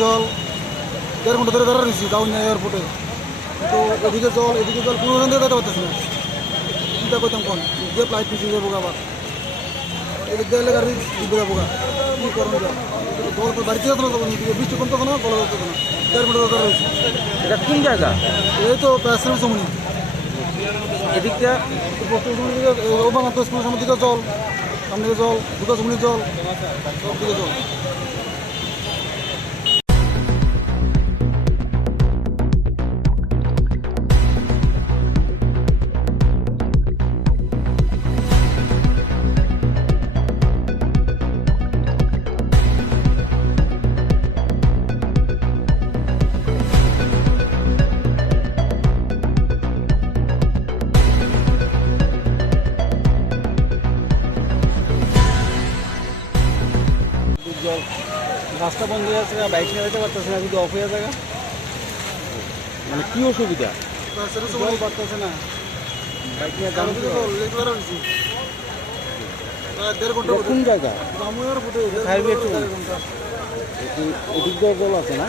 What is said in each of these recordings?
জল 1.5 ঘন্টা ধরে দাঁড়া রয়েছি দাউন এয়ারপোর্টে, তো এদিকে জল কোনো ওখান থেকে যেতে পারতেছি না। চিন্তা করতাম কোন যে ফ্লাইট পিছিয়ে যাবো আবার এদিক দিয়ে গাড়ি দিবে যাবো কী করুন জল তো বাড়িতে যেত না, তখন বৃষ্টি কমতেছে না, জল যেতে না, 1.5 ঘন্টা ধরে রয়েছি। এটা কোন জায়গা? এই তো প্যাসেল সমনি এদিক দিয়ে ওবামা তো স্কুলের সামনের দিকে জল, সামনে দিকে জল, দুটো সমনি জল, সব দিকে জল। জল রাস্তা বন্ধ হয়ে আছে, বাইক নিয়ে যেতে পারতেছে না, যদি অফ হয়ে যায়। মানে কি অসুবিধা? জল পারতেছে না, বাইক নিয়ে যাবো। 1.5 ঘন্টা কোন জায়গা? খাইবে একটু ঘন্টা এদিক দিয়ে জল আছে না?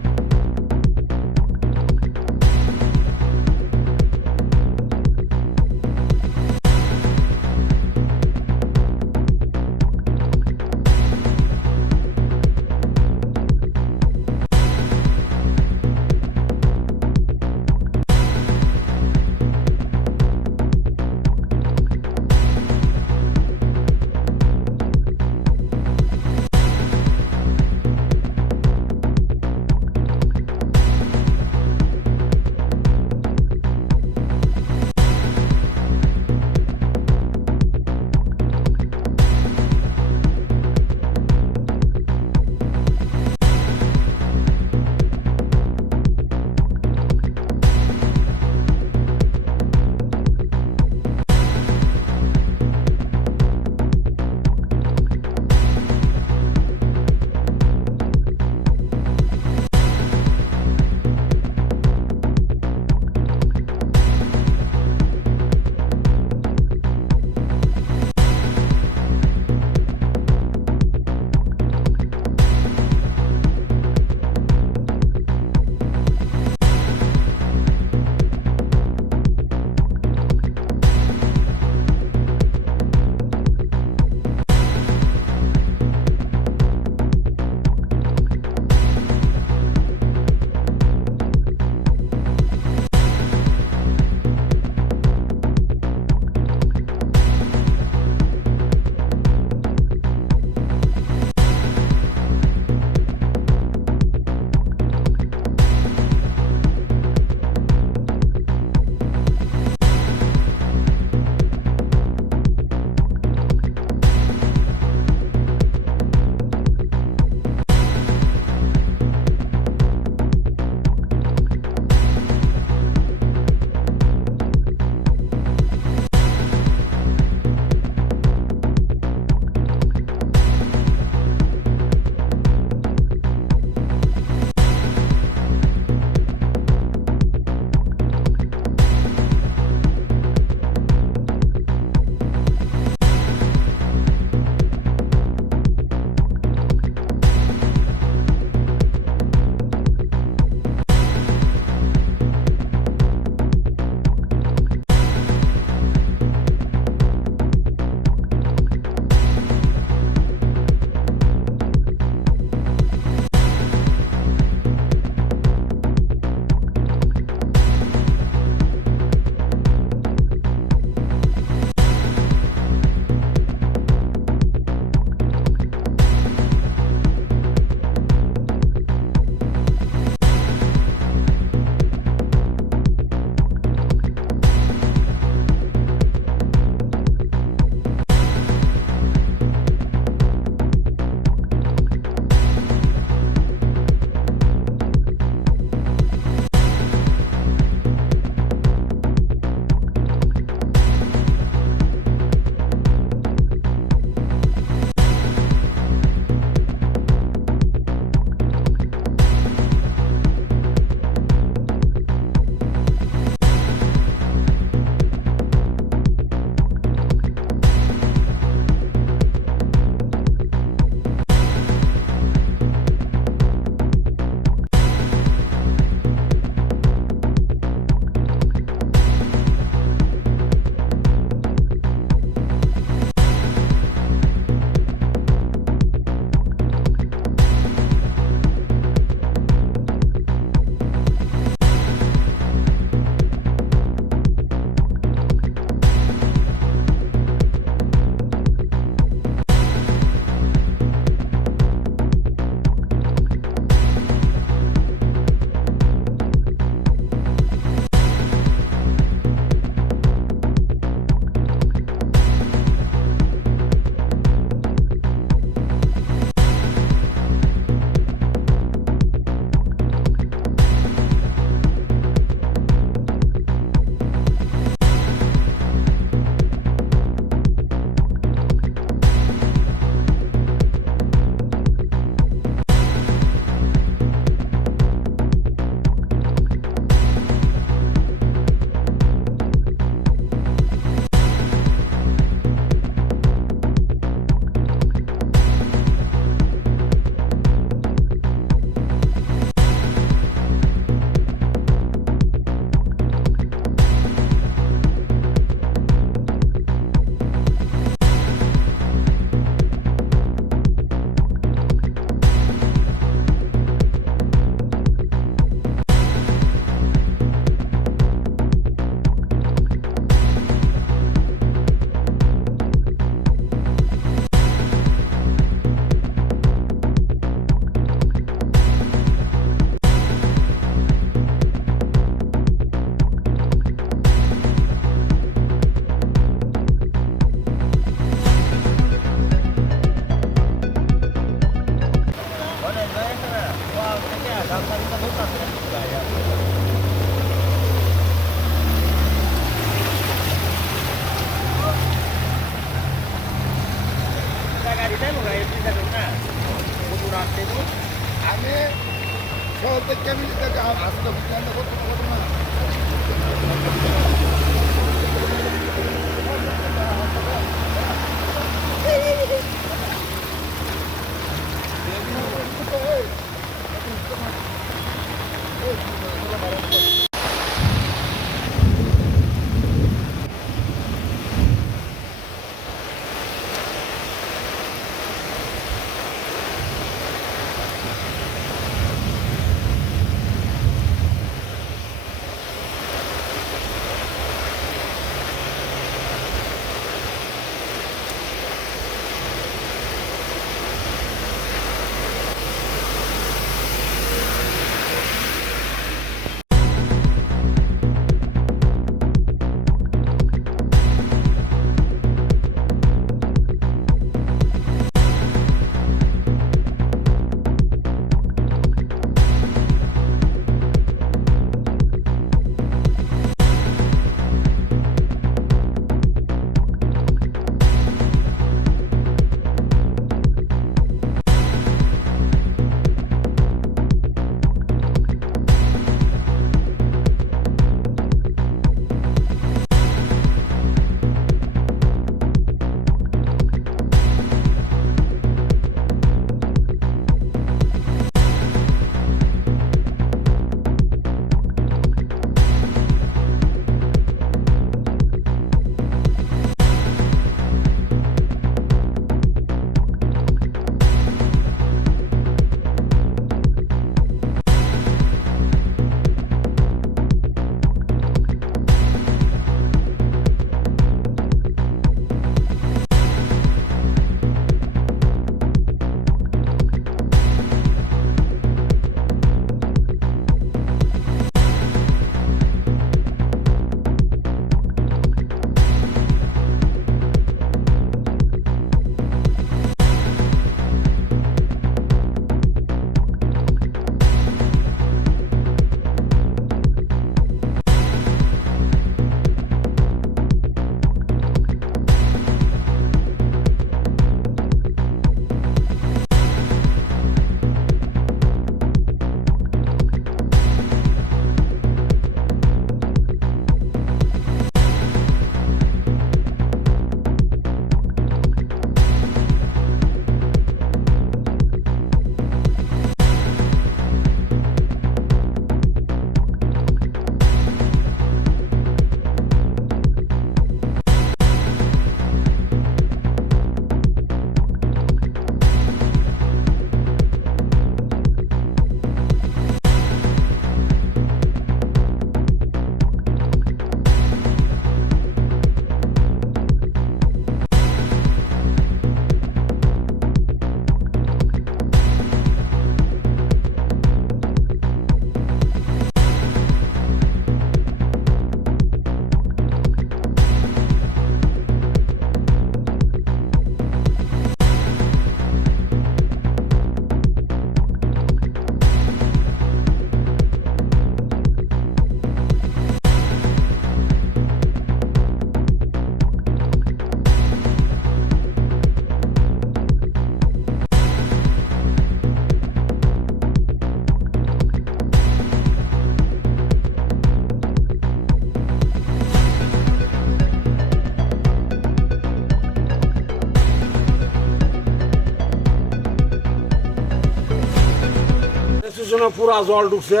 পুরা জল ঢুকছে।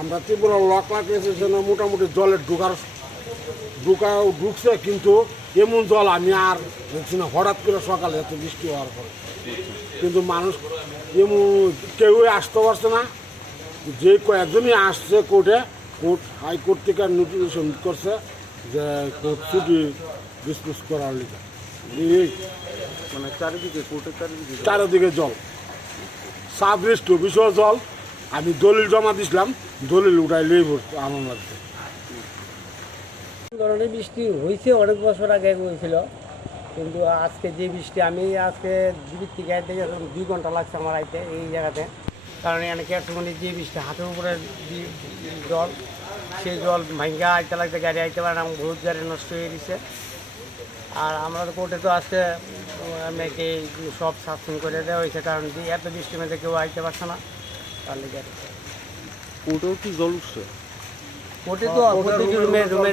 আমরা ত্রিপুরা লক লাগিয়েছে যেন মোটামুটি জলের ঢুকছে, কিন্তু এমন জল আমি আর দেখছি না। হঠাৎ করে সকালে এত বৃষ্টি হওয়ার পরে কিন্তু মানুষ এমন কেউই আসতে পারছে না। যে কয়েকজনই আসছে কোর্টে, হাইকোর্ট থেকে নোটিফিকেশন করছে যে কোর্ট ছুটি ডিসমিস করার লিখে। মানে চারিদিকে কোর্টের চারিদিকে জল, সাব রেস্ট অফিসেও জল। আমি দলিল জমা দিছিলাম, দলিল উঠাই লিয়ে আমার লাগছে। ধরনের বৃষ্টি হয়েছে অনেক বছর আগে হয়েছিল, কিন্তু আজকে যে বৃষ্টি আমি আজকে দিদির থেকে আইতে গেছিলাম 2 ঘন্টা লাগছে আমার আইতে এই জায়গাতে। কারণ এখানে কেটুমনি যে বৃষ্টি হাতের উপরে জল, সেই জল ভাঙ্গা আইতে লাগতে গাড়ি আইতে পারে না, বহুত গাড়ি নষ্ট হয়ে গেছে। আর আমরা তো কোর্টে তো আজকে মেয়েকে সব সাবসিং করে দেওয়া হয়েছে, কারণ যে এত বৃষ্টির মধ্যে কেউ আইতে পারছে না। তাহলে কোর্টেও কি জল উঠছে? কোর্টে তো প্রতিটি রুমে জল